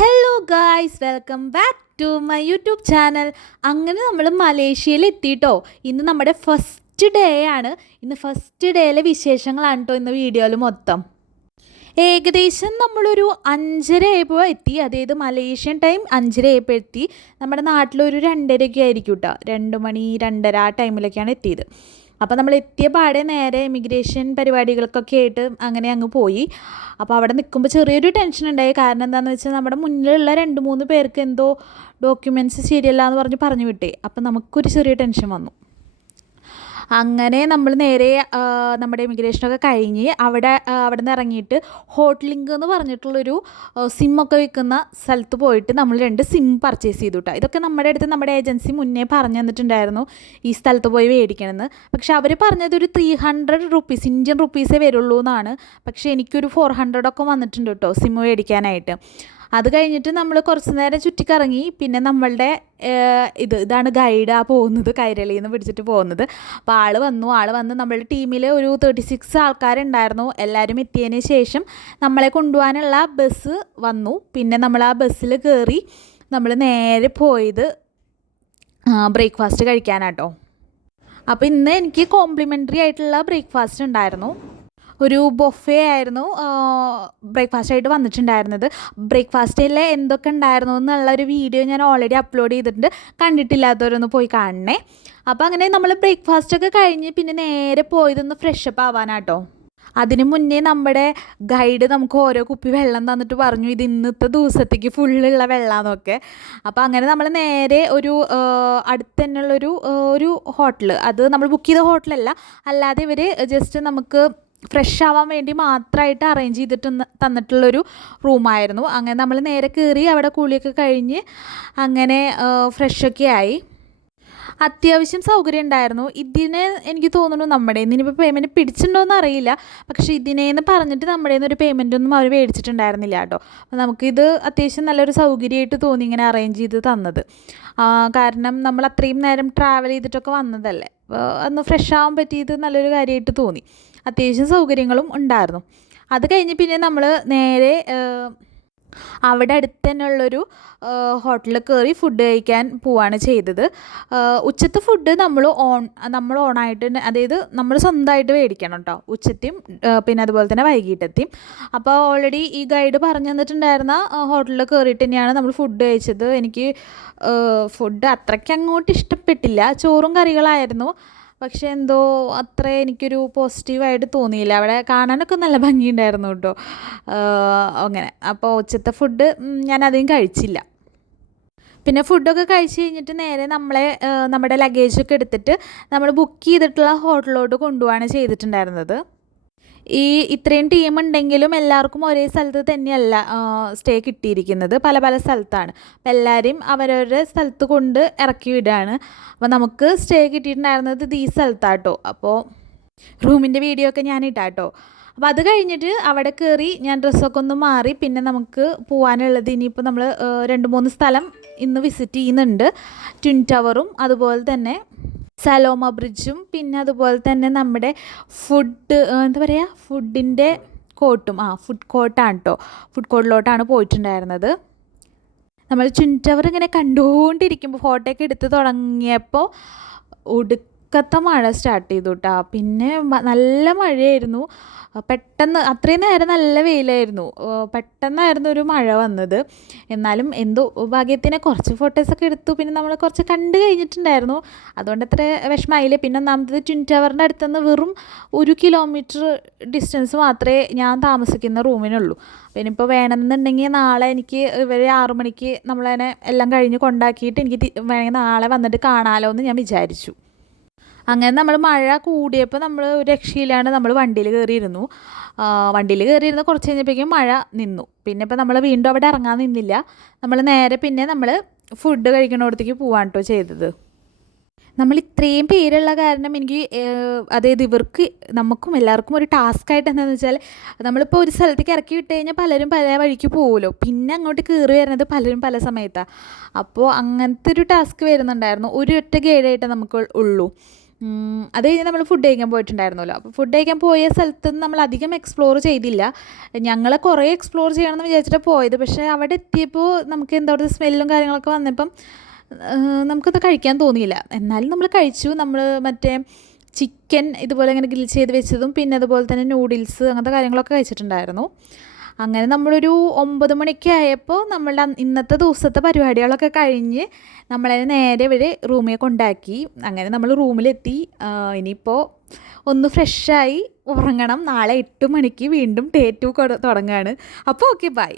Hello guys, welcome back to my YouTube channel. അങ്ങനെ നമ്മൾ മലേഷ്യയിൽ എത്തിയിട്ടോ. ഇന്ന് നമ്മുടെ ഫസ്റ്റ് ഡേ ആണ്. ഇന്ന് ഫസ്റ്റ് ഡേയിലെ വിശേഷങ്ങളാണ് കേട്ടോ ഇന്ന് വീഡിയോയിൽ മൊത്തം. ഏകദേശം നമ്മളൊരു 5:30 ആയപ്പോൾ എത്തി. അതായത് മലേഷ്യൻ ടൈം 5:30 ആയപ്പോൾ എത്തി. നമ്മുടെ നാട്ടിലൊരു 2:30 ആയിരിക്കും കേട്ടോ. 2 മണി 2:30 ആ ടൈമിലൊക്കെയാണ് എത്തിയത്. അപ്പോൾ നമ്മൾ എത്തിയ പാടെ നേരെ ഇമിഗ്രേഷൻ പരിപാടികൾക്കൊക്കെ ആയിട്ട് അങ്ങനെ അങ്ങ് പോയി. അപ്പോൾ അവിടെ നിൽക്കുമ്പോൾ ചെറിയൊരു ടെൻഷൻ ഉണ്ടായി. കാരണം എന്താണെന്ന് വെച്ചാൽ നമ്മുടെ മുന്നിലുള്ള 2-3 പേർക്ക് എന്തോ ഡോക്യുമെൻറ്റ്സ് ശരിയല്ല എന്ന് പറഞ്ഞു വിട്ടേ. അപ്പോൾ നമുക്കൊരു ചെറിയ ടെൻഷൻ വന്നു. അങ്ങനെ നമ്മൾ നേരെ നമ്മുടെ ഇമിഗ്രേഷനൊക്കെ കഴിഞ്ഞ് അവിടെ നിന്ന് ഇറങ്ങിയിട്ട് ഹോട്ട് ലിങ്ക് എന്ന് പറഞ്ഞിട്ടുള്ളൊരു സിമ്മൊക്കെ വിൽക്കുന്ന സ്ഥലത്ത് പോയിട്ട് നമ്മൾ 2 സിം പർച്ചേസ് ചെയ്തു കേട്ടോ. ഇതൊക്കെ നമ്മുടെ അടുത്ത് നമ്മുടെ ഏജൻസി മുന്നേ പറഞ്ഞു തന്നിട്ടുണ്ടായിരുന്നു ഈ സ്ഥലത്ത് പോയി മേടിക്കണമെന്ന്. പക്ഷേ അവർ പറഞ്ഞത് ഒരു 300 റുപ്പീസ് ഇന്ത്യൻ റുപ്പീസേ വരുള്ളൂ എന്നാണ്. പക്ഷേ എനിക്കൊരു 400 ഒക്കെ വന്നിട്ടുണ്ട് കേട്ടോ സിം മേടിക്കാനായിട്ട്. അത് കഴിഞ്ഞിട്ട് നമ്മൾ കുറച്ച് നേരം ചുറ്റിക്കറങ്ങി. പിന്നെ നമ്മളുടെ ഇതാണ് ഗൈഡ് പോകുന്നത്, കൈരളിയിൽ നിന്ന് പിടിച്ചിട്ട് പോകുന്നത്. അപ്പോൾ ആൾ വന്ന് നമ്മളുടെ ടീമിൽ ഒരു 36 ആൾക്കാരുണ്ടായിരുന്നു. എല്ലാവരും എത്തിയതിന് ശേഷം നമ്മളെ കൊണ്ടുപോകാനുള്ള ബസ് വന്നു. പിന്നെ നമ്മൾ ആ ബസ്സിൽ കയറി നമ്മൾ നേരെ പോയത് ബ്രേക്ക്ഫാസ്റ്റ് കഴിക്കാനാട്ടോ. അപ്പോൾ ഇന്ന് എനിക്ക് കോംപ്ലിമെൻ്ററി ആയിട്ടുള്ള ബ്രേക്ക്ഫാസ്റ്റ് ഉണ്ടായിരുന്നു. ഒരു ബൊഫേ ആയിരുന്നു ബ്രേക്ക്ഫാസ്റ്റ് ആയിട്ട് വന്നിട്ടുണ്ടായിരുന്നത്. ബ്രേക്ക്ഫാസ്റ്റിൽ എന്തൊക്കെ ഉണ്ടായിരുന്നു എന്നുള്ളൊരു വീഡിയോ ഞാൻ ഓൾറെഡി അപ്ലോഡ് ചെയ്തിട്ടുണ്ട്. കണ്ടിട്ടില്ലാത്തവരൊന്ന് പോയി കാണണേ. അപ്പോൾ അങ്ങനെ നമ്മൾ ബ്രേക്ക്ഫാസ്റ്റൊക്കെ കഴിഞ്ഞ് പിന്നെ നേരെ പോയതൊന്ന് ഫ്രഷപ്പ് ആവാനാട്ടോ. അതിന് മുന്നേ നമ്മുടെ ഗൈഡ് നമുക്ക് ഓരോ കുപ്പി വെള്ളം തന്നിട്ട് പറഞ്ഞു ഇത് ഇന്നത്തെ ദിവസത്തേക്ക് ഫുള്ളുള്ള വെള്ളമെന്നൊക്കെ. അപ്പോൾ അങ്ങനെ നമ്മൾ നേരെ ഒരു അടുത്ത് തന്നെയുള്ളൊരു ഹോട്ടൽ, അത് നമ്മൾ ബുക്ക് ചെയ്ത ഹോട്ടലല്ല, അല്ലാതെ ഇവർ ജസ്റ്റ് നമുക്ക് ഫ്രഷ് ആവാൻ വേണ്ടി മാത്രമായിട്ട് അറേഞ്ച് ചെയ്തിട്ട് തന്നിട്ടുള്ളൊരു റൂമായിരുന്നു. അങ്ങനെ നമ്മൾ നേരെ കയറി അവിടെ കുളിയൊക്കെ കഴിഞ്ഞ് അങ്ങനെ ഫ്രഷൊക്കെ ആയി. അത്യാവശ്യം സൗകര്യം ഉണ്ടായിരുന്നു. ഇതിന് എനിക്ക് തോന്നുന്നു നമ്മുടെ ഇനിയിപ്പോൾ പേയ്മെൻറ്റ് പിടിച്ചിട്ടുണ്ടോയെന്ന് അറിയില്ല. പക്ഷേ ഇതിനേന്ന് പറഞ്ഞിട്ട് നമ്മുടെ ഒരു പേയ്മെൻ്റ് ഒന്നും അവർ മേടിച്ചിട്ടുണ്ടായിരുന്നില്ല കേട്ടോ. അപ്പോൾ നമുക്കിത് അത്യാവശ്യം നല്ലൊരു സൗകര്യമായിട്ട് തോന്നി ഇങ്ങനെ അറേഞ്ച് ചെയ്ത് തന്നത്. കാരണം നമ്മൾ അത്രയും നേരം ട്രാവൽ ചെയ്തിട്ടൊക്കെ വന്നതല്ലേ. ഒന്ന് ഫ്രഷ് ആവാൻ പറ്റിയത് നല്ലൊരു കാര്യമായിട്ട് തോന്നി. അത്യാവശ്യം സൗകര്യങ്ങളും ഉണ്ടായിരുന്നു. അത് കഴിഞ്ഞ് പിന്നെ നമ്മൾ നേരെ അവിടെ അടുത്ത് തന്നെയുള്ളൊരു ഹോട്ടലിൽ കയറി ഫുഡ് കഴിക്കാൻ പോവുകയാണ് ചെയ്തത്. ഉച്ചത്തെ ഫുഡ് നമ്മൾ ഓണായിട്ട്, അതായത് നമ്മൾ സ്വന്തമായിട്ട് മേടിക്കണം കേട്ടോ, ഉച്ചത്തെയും പിന്നെ അതുപോലെ തന്നെ വൈകിട്ടത്തെയും. അപ്പോൾ ഓൾറെഡി ഈ ഗൈഡ് പറഞ്ഞു തന്നിട്ടുണ്ടായിരുന്ന ഹോട്ടലിൽ കയറിയിട്ട് തന്നെയാണ് നമ്മൾ ഫുഡ് കഴിച്ചത്. എനിക്ക് ഫുഡ് അത്രയ്ക്ക് അങ്ങോട്ട് ഇഷ്ടപ്പെട്ടില്ല. ചോറും കറികളായിരുന്നു. പക്ഷേ എന്തോ അത്ര എനിക്കൊരു പോസിറ്റീവായിട്ട് തോന്നിയില്ല. അവിടെ കാണാനൊക്കെ നല്ല ഭംഗിയുണ്ടായിരുന്നു കേട്ടോ. അങ്ങനെ അപ്പോൾ ഉച്ചത്തെ ഫുഡ് ഞാൻ അധികം കഴിച്ചില്ല. പിന്നെ ഫുഡൊക്കെ കഴിച്ച് കഴിഞ്ഞിട്ട് നേരെ നമ്മുടെ ലഗേജൊക്കെ എടുത്തിട്ട് നമ്മൾ ബുക്ക് ചെയ്തിട്ടുള്ള ഹോട്ടലിലോട്ട് കൊണ്ടുപോവാണ് ചെയ്തിട്ടുണ്ടായിരുന്നത്. ഇത്രയും ടീം ഉണ്ടെങ്കിലും എല്ലാവർക്കും ഒരേ സ്ഥലത്ത് തന്നെയല്ല സ്റ്റേ കിട്ടിയിരിക്കുന്നത്, പല പല സ്ഥലത്താണ്. അപ്പോൾ എല്ലാവരെയും അവരവരുടെ സ്ഥലത്ത് കൊണ്ട് ഇറക്കി വിടുകയാണ്. അപ്പോൾ നമുക്ക് സ്റ്റേ കിട്ടിയിട്ടുണ്ടായിരുന്നത് ഈ സ്ഥലത്താട്ടോ. അപ്പോൾ റൂമിൻ്റെ വീഡിയോ ഒക്കെ ഞാൻ ഇട്ടാട്ടോ. അപ്പോൾ അത് കഴിഞ്ഞിട്ട് അവിടെ കയറി ഞാൻ ഡ്രസ്സൊക്കെ ഒന്ന് മാറി. പിന്നെ നമുക്ക് പോകാനുള്ളത് ഇനിയിപ്പോൾ നമ്മൾ 2-3 സ്ഥലം ഇന്ന് വിസിറ്റ് ചെയ്യുന്നുണ്ട്. ട്വിൻ ടവറും അതുപോലെ തന്നെ സലോമ ബ്രിഡ്ജും പിന്നെ അതുപോലെ തന്നെ നമ്മുടെ ഫുഡിൻ്റെ കോർട്ടും ഫുഡ് കോർട്ടാണ് കേട്ടോ. ഫുഡ് കോർട്ടിലോട്ടാണ് പോയിട്ടുണ്ടായിരുന്നത്. നമ്മൾ ട്വിൻ ടവർ ഇങ്ങനെ കണ്ടുകൊണ്ടിരിക്കുമ്പോൾ ഫോട്ടോയൊക്കെ എടുത്ത് തുടങ്ങിയപ്പോൾ ഒടുക്കത്തെ മഴ സ്റ്റാർട്ട് ചെയ്തു കേട്ടോ. പിന്നെ നല്ല മഴയായിരുന്നു. പെട്ടെന്ന് അത്രയും നേരം നല്ല വെയിലായിരുന്നു. പെട്ടെന്നായിരുന്നു ഒരു മഴ വന്നത്. എന്നാലും എന്തോ ഭാഗ്യത്തിന് കുറച്ച് ഫോട്ടോസൊക്കെ എടുത്തു. പിന്നെ നമ്മൾ കുറച്ച് കണ്ടു കഴിഞ്ഞിട്ടുണ്ടായിരുന്നു, അതുകൊണ്ട് അത്ര വിഷമമായില്ല. പിന്നെ ഒന്നാമത്തത് ട്വിൻ ടവറിൻ്റെ അടുത്തുനിന്ന് വെറും 1 കിലോമീറ്റർ ഡിസ്റ്റൻസ് മാത്രമേ ഞാൻ താമസിക്കുന്ന റൂമിനുള്ളൂ. പിന്നെ ഇപ്പോൾ വേണമെന്നുണ്ടെങ്കിൽ നാളെ എനിക്ക് ഇവർ 6 മണിക്ക് നമ്മളതിനെ എല്ലാം കഴിഞ്ഞ് കൊണ്ടാക്കിയിട്ട് എനിക്ക് വേണമെങ്കിൽ നാളെ വന്നിട്ട് കാണാമല്ലോ എന്ന് ഞാൻ വിചാരിച്ചു. അങ്ങനെ നമ്മൾ മഴ കൂടിയപ്പോൾ നമ്മൾ ഒരു രക്ഷയില്ലാണ്ട് നമ്മൾ വണ്ടിയിൽ കയറിയിരുന്നു. കുറച്ച് കഴിഞ്ഞപ്പോഴേക്കും മഴ നിന്നു. പിന്നെ ഇപ്പോൾ നമ്മൾ വീണ്ടും അവിടെ ഇറങ്ങാൻ നിന്നില്ല. നമ്മൾ നേരെ പിന്നെ നമ്മൾ ഫുഡ് കഴിക്കണോടത്തേക്ക് പോവാൻ കേട്ടോ ചെയ്തത്. നമ്മൾ ഇത്രയും പേരുള്ള കാരണം എനിക്ക് അതായത് നമുക്കും എല്ലാവർക്കും ഒരു ടാസ്ക്കായിട്ട് എന്താണെന്ന് വെച്ചാൽ, നമ്മളിപ്പോൾ ഒരു സ്ഥലത്തേക്ക് ഇറക്കി വിട്ട് കഴിഞ്ഞാൽ പലരും പല വഴിക്ക് പോകുമല്ലോ. പിന്നെ അങ്ങോട്ട് കയറി വരുന്നത് പലരും പല സമയത്താണ്. അപ്പോൾ അങ്ങനത്തെ ഒരു ടാസ്ക് വരുന്നുണ്ടായിരുന്നു. ഒറ്റ ഗൈഡായിട്ട് നമുക്ക് ഉള്ളൂ. അത് കഴിഞ്ഞ് നമ്മൾ ഫുഡ് കഴിക്കാൻ പോയിട്ടുണ്ടായിരുന്നല്ലോ. അപ്പോൾ ഫുഡ് കഴിക്കാൻ പോയ സ്ഥലത്ത് നിന്ന് നമ്മൾ അധികം എക്സ്പ്ലോർ ചെയ്തില്ല. ഞങ്ങൾ കുറേ എക്സ്പ്ലോർ ചെയ്യണമെന്ന് വിചാരിച്ചിട്ട് പോയത്. പക്ഷേ അവിടെ എത്തിയപ്പോൾ നമുക്ക് എന്താ പറയുക സ്മെല്ലും കാര്യങ്ങളൊക്കെ വന്നപ്പം നമുക്കത് കഴിക്കാൻ തോന്നിയില്ല. എന്നാലും നമ്മൾ കഴിച്ചു. നമ്മൾ മറ്റേ ചിക്കൻ ഇതുപോലെ ഇങ്ങനെ ഗ്രിൽ ചെയ്ത് വെച്ചതും പിന്നെ അതുപോലെ തന്നെ നൂഡിൽസ് അങ്ങനത്തെ കാര്യങ്ങളൊക്കെ കഴിച്ചിട്ടുണ്ടായിരുന്നു. അങ്ങനെ നമ്മളൊരു 9 മണിയൊക്കെ ആയപ്പോൾ നമ്മളുടെ ഇന്നത്തെ ദിവസത്തെ പരിപാടികളൊക്കെ കഴിഞ്ഞ് നമ്മളെ നേരെ ഇവർ റൂമിൽ കൊണ്ടാക്കി. അങ്ങനെ നമ്മൾ റൂമിലെത്തി. ഇനിയിപ്പോൾ ഒന്ന് ഫ്രഷായി ഉറങ്ങണം. നാളെ 8 മണിക്ക് വീണ്ടും ഡേ 2 തുടങ്ങുകയാണ്. അപ്പോൾ ഓക്കെ ബൈ.